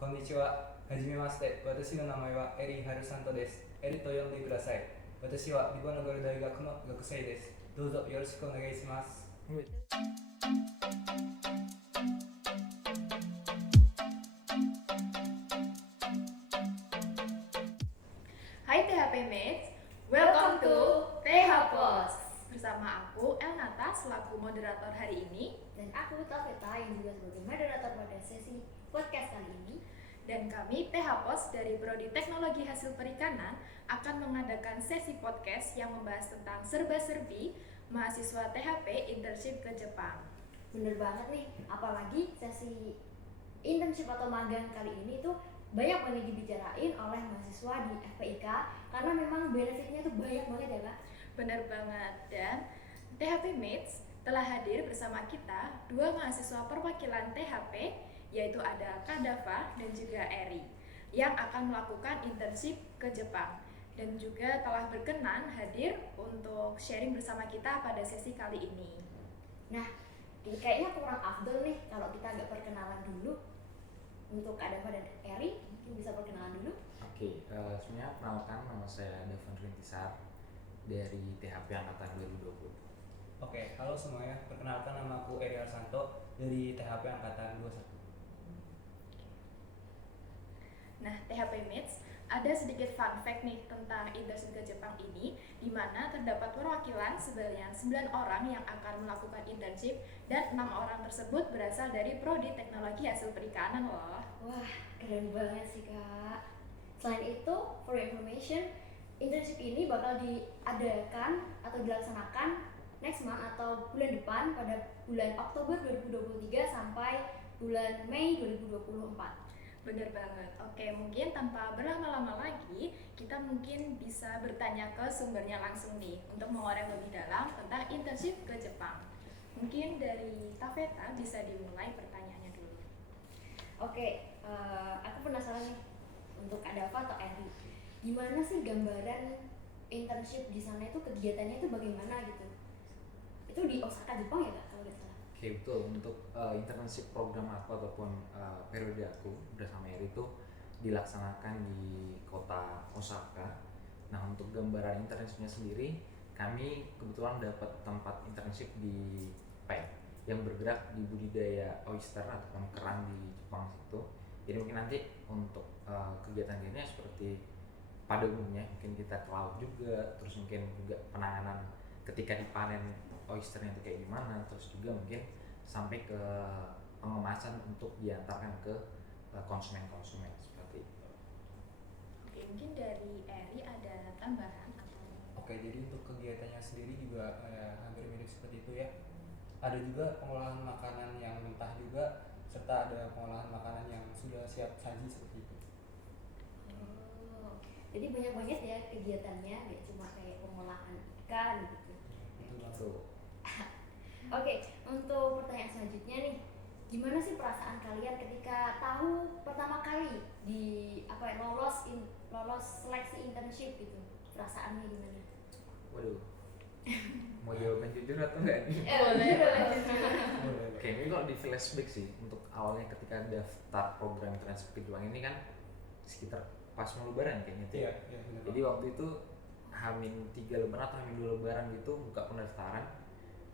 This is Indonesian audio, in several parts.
こんにちは。はじめまして。私の名前はエリー・ハルサントです。エリと呼んでください。私はリボナゴル大学の学生です。どうぞよろしくお願いします。Hai THP Mates, welcome to THPOS. Bersama aku Elnata selaku moderator hari ini, Dan aku Taveta yang juga sebagai moderator pada sesi podcast kali ini. dan kami THPOS dari Prodi Teknologi Hasil Perikanan akan mengadakan sesi podcast yang membahas tentang serba-serbi mahasiswa THP internship ke Jepang. Bener banget nih, apalagi sesi internship atau magang kali ini tuh banyak banget dibicarain oleh mahasiswa di FPIK karena memang benefitnya tuh banyak banget ya Kak. Benar banget, dan THP Mates telah hadir bersama kita dua mahasiswa perwakilan THP, yaitu ada Kak Dava dan juga Eri, yang akan melakukan internship ke Jepang dan juga telah berkenan hadir untuk sharing bersama kita pada sesi kali ini. Nah, kayaknya kurang afdol nih kalau kita agak perkenalan dulu. Untuk Kak Dava dan Eri, mungkin bisa perkenalan dulu. Oke, sebenarnya perkenalkan nama saya Davan Rintisar dari THP Angkatan 2020. Oke, halo semuanya. Perkenalkan nama aku Eri Arsanto dari THP Angkatan 21. Nah, THP Mates, ada sedikit fun fact nih tentang internship ke Jepang ini, di mana terdapat perwakilan sebanyak 9 orang yang akan melakukan internship dan 6 orang tersebut berasal dari Prodi Teknologi Hasil Perikanan loh. Wah, keren banget sih Kak. Selain itu, for your information, internship ini bakal diadakan atau dilaksanakan next month atau bulan depan pada bulan Oktober 2023 sampai bulan Mei 2024. Bener banget. Oke, mungkin tanpa berlama-lama lagi, kita mungkin bisa bertanya ke sumbernya langsung nih untuk mengorek lebih dalam tentang internship ke Jepang. Mungkin dari Taveta bisa dimulai pertanyaannya dulu. Oke, aku penasaran nih untuk Kak Dava atau Eri. Gimana sih gambaran internship di sana itu kegiatannya itu bagaimana gitu? Itu di Osaka Jepang ya Kak kalau nggak salah. Oke, betul. Untuk internship program aku ataupun periode aku bersama Eri itu dilaksanakan di kota Osaka. Nah, untuk gambaran internshipnya sendiri, kami kebetulan dapat tempat internship di yang bergerak di budidaya oyster ataupun kerang di Jepang situ. Jadi mungkin nanti untuk kegiatan-kegiatannya seperti pada umumnya mungkin kita ke laut juga, terus mungkin juga penanganan ketika dipanen oysternya itu kayak gimana, terus juga mungkin sampai ke pengemasan untuk diantarkan ke konsumen-konsumen seperti itu. Oke, mungkin dari Eri ada tambahan atau? Oke, jadi untuk kegiatannya sendiri juga hampir mirip seperti itu ya. Ada juga pengolahan makanan yang mentah juga, serta ada pengolahan makanan yang sudah siap saji seperti itu. Oh, jadi banyak banget ya kegiatannya, nggak cuma kayak pengolahan ikan gitu. Betul banget. So, Oke, untuk pertanyaan selanjutnya nih, gimana sih perasaan kalian ketika tahu pertama kali di lolos seleksi internship gitu? Perasaannya gimana? waduh, mau jawaban jujur atau enggak nih? Boleh. Boleh. Oke, ini kalau di flashback sih untuk awalnya ketika daftar program internship ke Jepang ini kan sekitar pas mau lebaran kayaknya tuh. Iya, iya benar. Jadi waktu itu Hamin 3 lebaran atau Hamin 2 lebaran gitu buka pendaftaran.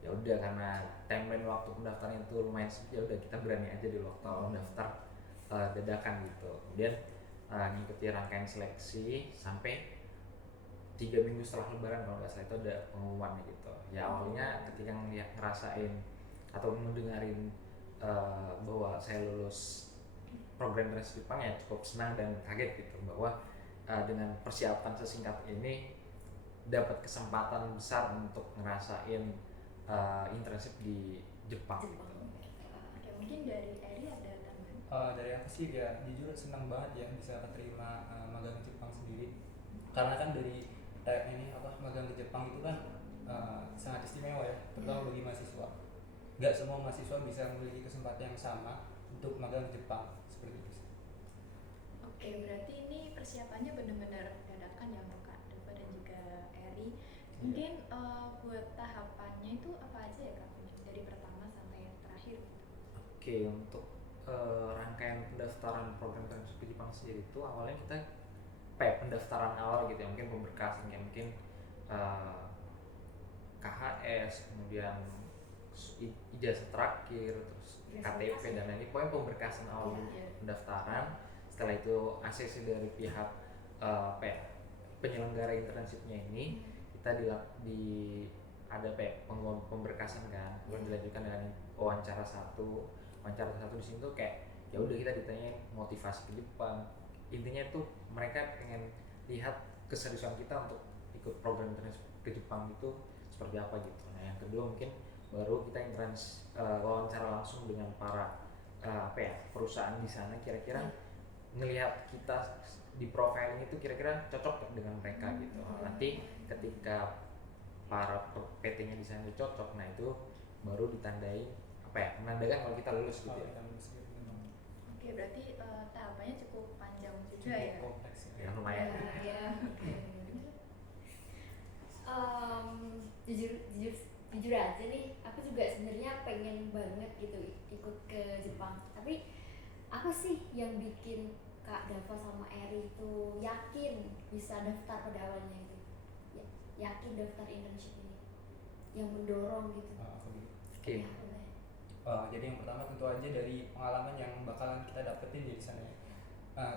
Ya udah karena timeline waktu pendaftaran itu lumayan sempit, ya udah kita berani aja di waktu awal daftar dadakan gitu. Kemudian ngikuti rangkaian seleksi sampai 3 minggu setelah lebaran kalau nggak salah itu ada pengumuman gitu. Ya awalnya ketika ngerasain atau mendengarin bahwa saya lulus program internship Jepang ya cukup senang dan kaget gitu bahwa dengan persiapan sesingkat ini dapat kesempatan besar untuk ngerasain internship di Jepang gitu. Oke, mungkin dari Eri ada tambahan? Dari aku sih ya jujur senang banget ya bisa keterima magang ke Jepang sendiri, karena kan dari magang ke Jepang itu kan sangat istimewa ya, terutama bagi mahasiswa. Nggak semua mahasiswa bisa memiliki kesempatan yang sama untuk magang ke Jepang seperti itu sih. Oke, berarti ini persiapannya benar-benar dadakan ya untuk Kak Dava dan juga Eri. Mungkin buat tahapannya itu apa aja ya Kak? Dari pertama sampai terakhir gitu. Oke, untuk rangkaian pendaftaran program internship di Jepang sendiri itu awalnya kita pendaftaran awal gitu ya, mungkin pemberkasan kayak mungkin eh, KHS, kemudian ijazah terakhir, terus KTP dan lain-lain, pokoknya pemberkasan awal pendaftaran. Setelah itu ACC dari pihak penyelenggara internshipnya ini kita ada pemberkasan kan, kemudian dilanjutkan dengan wawancara satu di sini tuh kayak ya udah kita ditanyain motivasi ke Jepang, intinya tuh mereka pengen lihat keseriusan kita untuk ikut program internship ke Jepang itu seperti apa gitu. Nah yang kedua mungkin baru kita wawancara langsung dengan para perusahaan di sana, kira-kira ngelihat kita di profiling itu kira-kira cocok dengan mereka gitu. Nanti ketika para PT-nya di sana cocok, nah itu baru ditandai menandakan kalau kita lulus gitu ya. Oke, berarti tahapannya cukup panjang juga Cukup ya. kompleks ya. Ya lumayan. Ya. Jujur aja nih, aku juga sebenarnya pengen banget gitu ikut ke Jepang. Tapi apa sih yang bikin Kak Dava sama Eri itu yakin bisa daftar pada awalnya itu? Yakin daftar internship ini? Yang mendorong gitu. Oke. Ya, boleh. Jadi yang pertama tentu aja dari pengalaman yang bakalan kita dapetin di sana ya.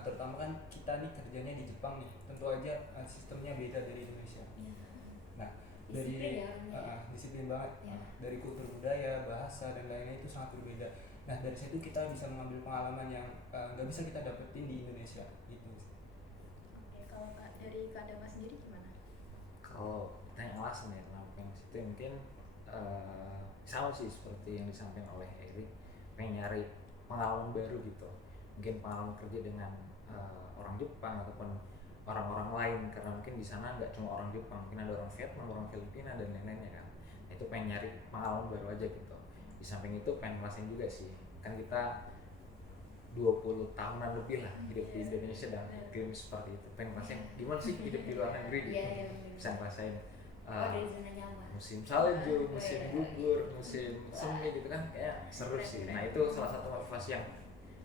Terutama kan kita nih kerjanya di Jepang nih, tentu aja sistemnya beda dari Indonesia. Ya. Nah, Disiplin dari ya, orangnya. disiplin banget, Ya. dari kultur budaya, bahasa dan lain-lain itu sangat berbeda. Nah dari situ kita bisa mengambil pengalaman yang nggak bisa kita dapetin di Indonesia gitu. Oke, kalau dari Kak Dava sendiri gimana? Kalau tanya alasan ya kenapa pengen ke situ, mungkin sama sih seperti yang disampaikan oleh Erik, pengen nyari pengalaman baru gitu, mungkin pengalaman kerja dengan orang Jepang ataupun orang-orang lain, karena mungkin di sana nggak cuma orang Jepang, mungkin ada orang Vietnam, orang Filipina dan lain-lainnya kan. Nah, itu pengen nyari pengalaman baru aja gitu. Di samping itu pengen ngerasain juga sih, kan kita 20 tahunan lebih lah hidup di Indonesia dan iklim seperti itu, pengen ngerasain gimana sih hidup di luar negeri gitu. Iya, iya, bener. Bisa ngerasain Dari zona nyaman. musim salju, musim gugur, musim semi gitu kan, kayak seru sih. Nah itu salah satu motivasi yang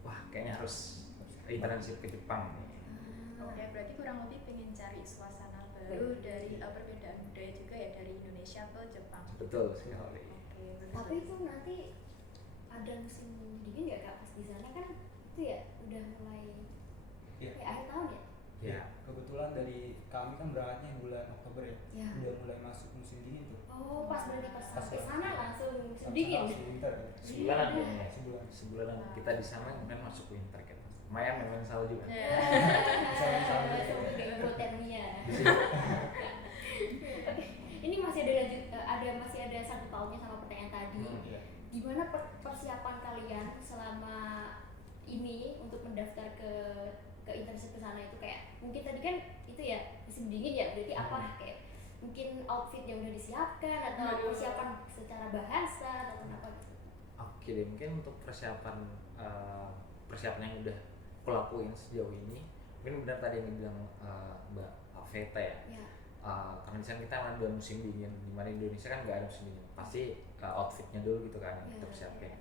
wah kayaknya harus internship ke Jepang. Oke, berarti kurang lebih pengen cari suasana baru dari perbedaan budaya juga ya, dari Indonesia ke Jepang. Betul sekali. Oke, Tapi itu nanti ada musim dingin nggak Kak pas di sana kan itu ya udah mulai Iya. akhir tahun ya? Ya, Kebetulan dari kami kan berangkatnya bulan Oktober ya, Ya. udah mulai masuk musim dingin tuh. Oh pas berarti pas Pas sampai ya. sana langsung musim Sama dingin. musim winter ya. sebulanan kayaknya. Sebulan. Sebulanan kita di sana kemudian masuk winter gitu. Lumayan memang salju kan. Ya. Sampai ke hipotermia. Di sini Ini masih ada satu tahunnya sama pertanyaan tadi. Iya. Gimana persiapan kalian selama ini untuk mendaftar ke internship ke sana itu, kayak mungkin tadi kan itu ya musim dingin ya, berarti apa kayak mungkin outfit yang udah disiapkan atau persiapan secara bahasa atau apa gitu. Oke deh, mungkin untuk persiapan yang udah aku lakuin sejauh ini, mungkin benar tadi yang dibilang Mbak Alveta ya. Ya. Karena di sana kita ada musim dingin, di mana Indonesia kan nggak ada musim dingin, pasti outfitnya dulu gitu kan yang kita Ya, persiapin. ya.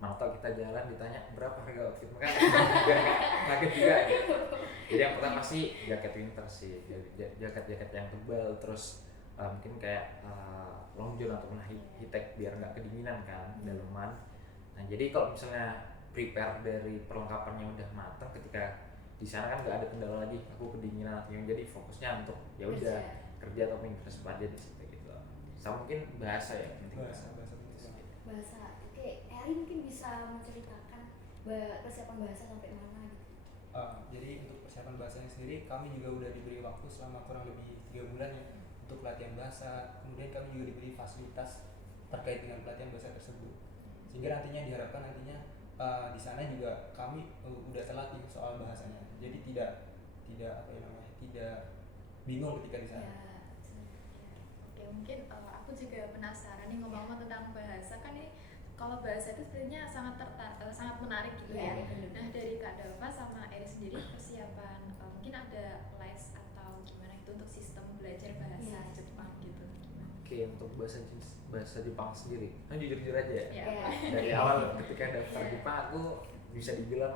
Mana tau kita jalan ditanya berapa harga outfit, kan biar nggak kaget juga gitu. Jadi yang pertama pasti jaket winter sih, jaket yang tebal, terus mungkin kayak long john ataupun high tech biar nggak kedinginan kan daleman. Nah jadi kalau misalnya prepare dari perlengkapannya udah matang, ketika di sana kan nggak ada kendala lagi aku kedinginan atau yang, jadi fokusnya untuk ya udah kerja atau internship aja di situ gitu. Sama mungkin bahasa ya, penting Bahasa penting. Bahasa. Oke, Eri mungkin bisa menceritakan persiapan bahasa sampai mana gitu. Jadi untuk persiapan bahasanya sendiri kami juga udah diberi waktu selama kurang lebih 3 bulan ya untuk pelatihan bahasa. Kemudian kami juga diberi fasilitas terkait dengan pelatihan bahasa tersebut, sehingga diharapkan di sana juga kami udah terlatih soal bahasanya, jadi tidak bingung ketika di sana. Ya, Oke, mungkin aku juga penasaran nih ngomong-ngomong tentang bahasa kan ini. Kalau bahasa itu sebenarnya sangat menarik gitu ya. Iya, benar. Nah dari Kak Dava sama Eri sendiri persiapan mungkin ada les atau gimana itu untuk sistem belajar bahasa Iya. Jepang gitu. Oke, untuk bahasa Jepang sendiri, kan jujur-jujur aja ya. Ya. Ya. Dari awal ketika daftar Jepang aku bisa dibilang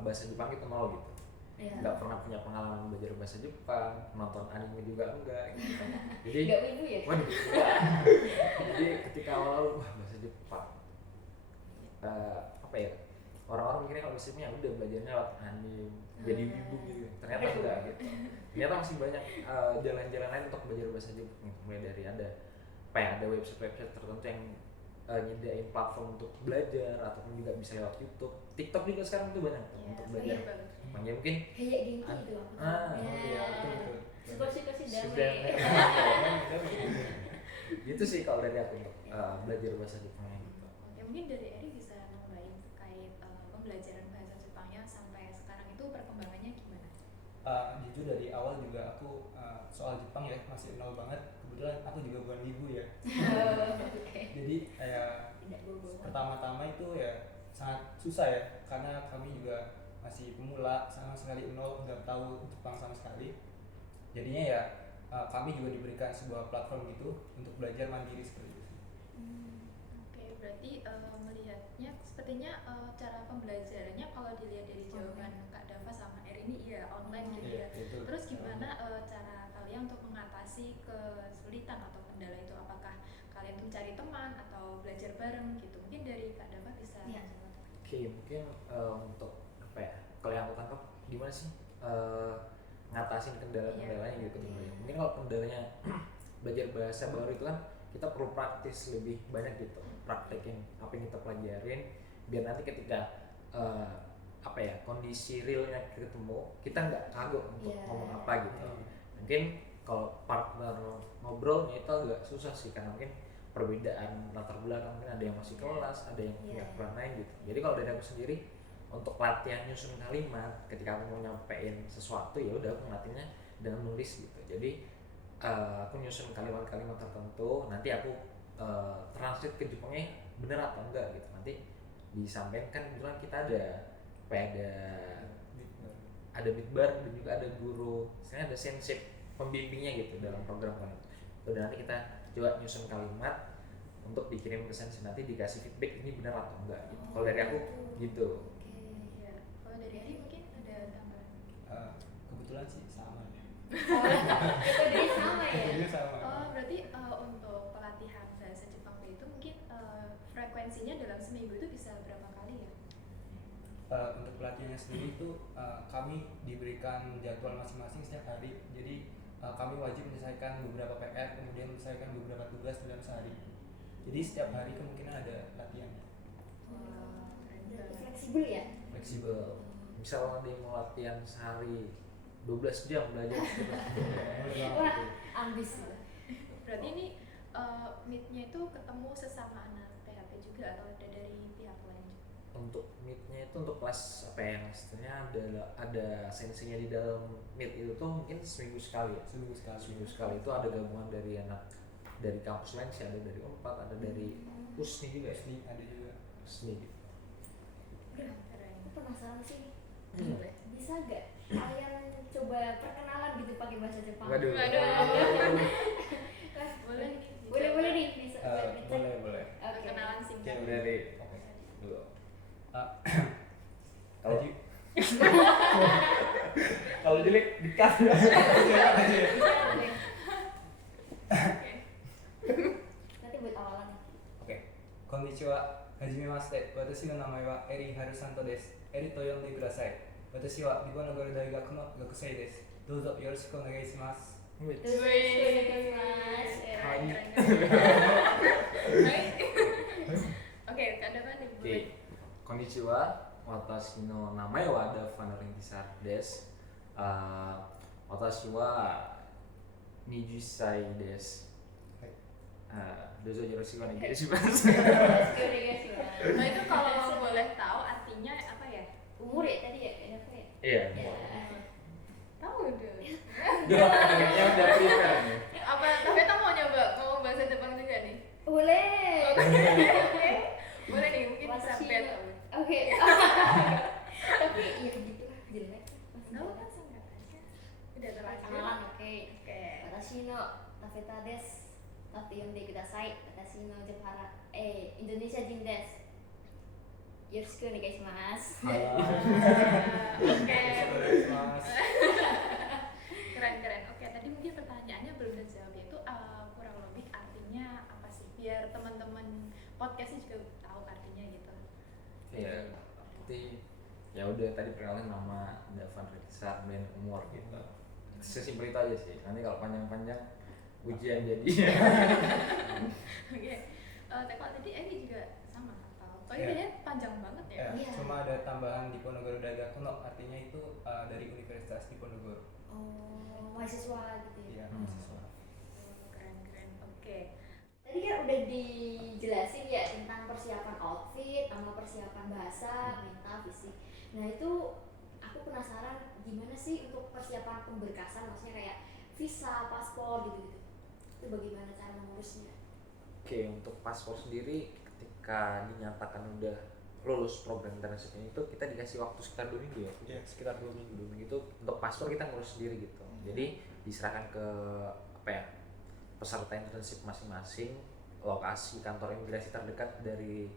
bahasa Jepang itu nol gitu. Iya. Nggak pernah punya pengalaman belajar bahasa Jepang, nonton anime juga enggak gitu. Jadi Nggak wibu ya? waduh, enggak. Jadi ketika awal wah bahasa Jepang apa ya, orang-orang mikirnya kalau bahasa Jepang ya udah belajarnya lewat anime jadi wibu gitu, ternyata enggak gitu. Ternyata masih banyak jalan-jalan lain untuk belajar bahasa Jepang gitu. Mulai dari ada ada website-website tertentu yang nyediain platform untuk belajar, ataupun juga bisa lewat YouTube, TikTok juga sekarang tuh banyak tuh untuk belajar. Iya banget. Makanya mungkin Kayak Genki itu aku tahu. iya, betul. Suka-suka si sudah Dame. gitu sih kalau dari aku untuk belajar bahasa Jepangnya gitu. Oke, mungkin dari Eri bisa nambahin terkait pembelajaran bahasa Jepangnya sampai sekarang itu perkembangannya gimana? Jujur dari awal juga aku soal Jepang ya masih nol banget. Kebetulan aku juga bukan ibu ya. Jadi Tidak bobo. pertama-tama itu ya sangat susah ya, karena kami juga masih pemula, sama sekali nol, nggak tahu Jepang sama sekali. Jadinya ya kami juga diberikan sebuah platform gitu untuk belajar mandiri seperti itu sih. Oke, berarti melihatnya sepertinya cara pembelajarannya kalau dilihat dari jawaban Kak Dava sama Eri ini ya online gitu ya. Betul. Terus gimana cara kalian untuk mengatasi kesulitan atau kendala itu? Apakah kalian tuh mencari teman atau belajar bareng gitu? Mungkin dari Kak Dava bisa Iya. menjawab. Oke, mungkin untuk apa ya? Kalau yang aku tangkap gimana sih ngatasin kendala-kendalanya gitu. Mungkin kalau kendalanya belajar bahasa baru itu kan kita perlu praktis lebih banyak gitu, praktekin apa yang kita pelajarin biar nanti ketika kondisi realnya ketemu kita nggak kagok untuk ngomong apa gitu. Mungkin kalau partner ngobrolnya itu agak susah sih, karena mungkin perbedaan latar belakang, mungkin ada yang masih kelas, ada yang punya peran lain gitu. Jadi kalau dari aku sendiri untuk latihan nyusun kalimat ketika aku mau nyampein sesuatu, ya udah aku ngelatihnya dengan nulis gitu. Jadi aku nyusun kalimat-kalimat tertentu, nanti aku translate ke Jepangnya bener atau enggak gitu. Nanti disampaikan, kan kebetulan kita ada midbar dan juga ada guru, misalnya ada sensei pembimbingnya gitu dalam program kalian. Dan nanti kita coba nyusun kalimat untuk dikirim ke sensei, nanti dikasih feedback ini benar atau enggak gitu. Kalau dari aku gitu. Ya, kalau dari Eri mungkin ada tambahan. Kebetulan sih sama ya. Itu dia sama ya? Jadinya sama. Oh, berarti untuk pelatihan bahasa Jepang itu mungkin frekuensinya dalam seminggu itu bisa berapa kali ya? Untuk pelatihannya sendiri itu kami diberikan jadwal masing-masing setiap hari. Jadi kami wajib menyelesaikan beberapa PR, kemudian menyelesaikan beberapa tugas dalam sehari. Jadi setiap hari kemungkinan ada latihannya. Wah, keren banget. Fleksibel ya? Fleksibel. Misalnya dia mau latihan sehari 12 jam belajar Wah, ambis. Berarti ini meet-nya itu ketemu sesama anak THP juga atau ada dari pihak lain juga? Untuk meet-nya itu untuk kelas apa yang istilahnya ada senseinya di dalam meet itu tuh mungkin seminggu sekali ya. Seminggu sekali itu ada gabungan dari anak dari kampus lain sih, ada dari Unpad, ada dari USNI juga ya. Ada juga. USNI gitu. Udah, Keren. aku penasaran sih. Boleh. Bisa nggak kalian coba perkenalan gitu pakai bahasa Jepang? Waduh. Boleh nih. Boleh nih bisa. Boleh. Oke. Perkenalan singkat. Oke, dari dulu. Kalau Kalau kalau jelek dikat. Nanti buat awalan. Oke. Konnichiwa. Hajimemashite. Watashi no namae wa Eri Harusanto desu. Eri to yonde kudasai. Watashi wa Rigonogoro Daigaku no gakusei desu. Douzo yoroshiku onegai shimasu. Terus mas. Hai. Oke, Kak Dava nih Oke. boleh. Konnichiwa. Watashi no namae wa Dava Norintisar desu. Watashi wa 20歳です。どうぞよろしくお願いします。 Nah itu kalau boleh tahu artinya apa ya? Umur ya tadi ya? Ada apa ya? Iya. Ya. Tahu deh. Kayaknya udah prepare nih. Apa Taveta mau nyoba ngomong bahasa Jepang juga nih? Boleh. Oke. Boleh nih, mungkin bisa Watashi beda. Oke. Tapi ya gitu lah, jelek. Tahu kan singkatannya? Udah terlanjur. Kenalan, oke. Oke. Watashi no Tafeta desu. Tapi yonde kudasai. Watashi no Indonesia jin desu. Yoroshiku onegaishimasu. Oke. Mas. Keren. Oke, tadi mungkin pertanyaannya belum terjawab, yaitu kurang lebih artinya apa sih? Biar teman-teman podcastnya juga tahu artinya gitu. Ya berarti ya udah tadi perkenalan nama Davan Rizal dan umur gitu. Sesimpel itu aja sih. Nanti kalau panjang-panjang ujian jadinya. Oke. Kalau tadi Eri juga sama atau? Soalnya Iya. kayaknya panjang banget ya. Ya, Iya. cuma ada tambahan Diponegoro Daiga Kuno, artinya itu dari Universitas Diponegoro. Oh, mahasiswa gitu ya. Iya, Hmm. mahasiswa. Keren. Oke. Tadi kan udah dijelasin ya tentang persiapan outfit sama persiapan bahasa, mental, fisik. Nah itu aku penasaran gimana sih untuk persiapan pemberkasan, maksudnya kayak visa, paspor gitu-gitu. Itu bagaimana cara mengurusnya? Oke, untuk paspor sendiri ketika dinyatakan udah lulus program internship ini tuh kita dikasih waktu sekitar 2 minggu ya. Iya, sekitar 2 minggu. 2 minggu itu untuk paspor kita ngurus sendiri gitu. Jadi diserahkan ke apa ya, peserta internship masing-masing, lokasi kantor imigrasi terdekat dari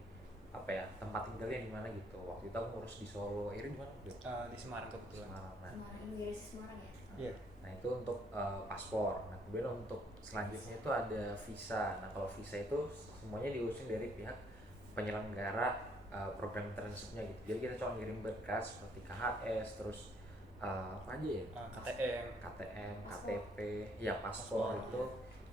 apa ya, tempat tinggalnya di mana gitu. Waktu itu aku ngurus di Solo, Irin di mana? Di Semarang kebetulan. Semarang. Nah, Semarang, imigrasi Semarang ya? Iya. nah itu untuk paspor. Nah kemudian untuk selanjutnya itu ada visa. Nah kalau visa itu semuanya diurusin dari pihak penyelenggara program internshipnya gitu. Jadi kita cuma ngirim berkas seperti KHS, terus apa aja ya? KTM. KTM, Paspor. KTP, ya paspor Paspor, itu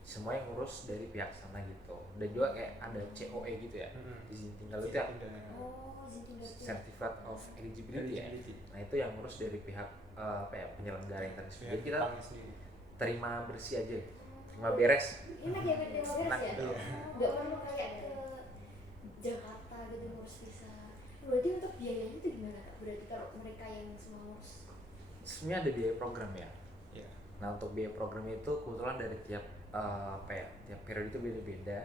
semua yang ngurus dari pihak sana gitu. Dan juga kayak ada COE gitu ya, izin tinggal itu ya, Oh, izin tinggal itu. Certificate of Eligibility ya. Nah itu yang ngurus dari pihak apa ya, penyelenggara internship. Jadi kita sendiri. terima bersih aja, terima beres. Enak ya kerja beres Enak ya? gitu. Iya. Nggak perlu kayak ke Jakarta gitu ngurus visa. Berarti untuk biayanya itu gimana Kak? Berarti kalau mereka yang semua ngurus. Sebenarnya ada biaya program ya. Iya. Nah untuk biaya program itu kebetulan dari tiap apa ya, tiap periode itu beda-beda.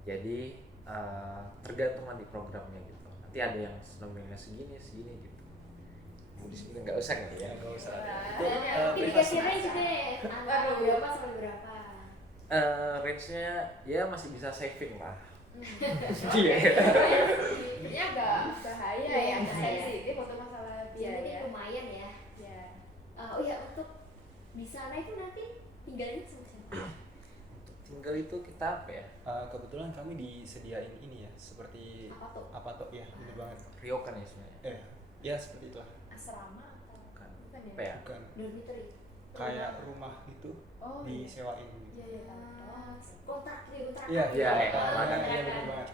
Jadi tergantung nanti programnya gitu. Nanti ada yang nominalnya segini gitu. Mau di sini nggak usah kali ya. Nggak usah. Wah, Itu Tapi dikasih privasi. range deh, antara berapa sampai berapa? Range-nya ya masih bisa saving lah. Iya. Ini agak bahaya ya, Iya, bahaya. sensitif untuk masalah Biayanya biaya. lumayan ya. Ya. Oh ya, untuk di sana itu nanti tinggalnya sama siapa? Tinggal itu kita apa ya? Kebetulan kami disediain ini ya, seperti Apa tuh? ya, bener banget. Ryokan ya sebenarnya. Ya seperti itulah. Asrama atau Bukan. bukan Apa ya? Bukan Dormitory. kayak rumah gitu Oh, disewain gitu. iya. Kontrak gitu, kontrak. Iya, Iya, kontrak. kontrak. Iya, bener banget.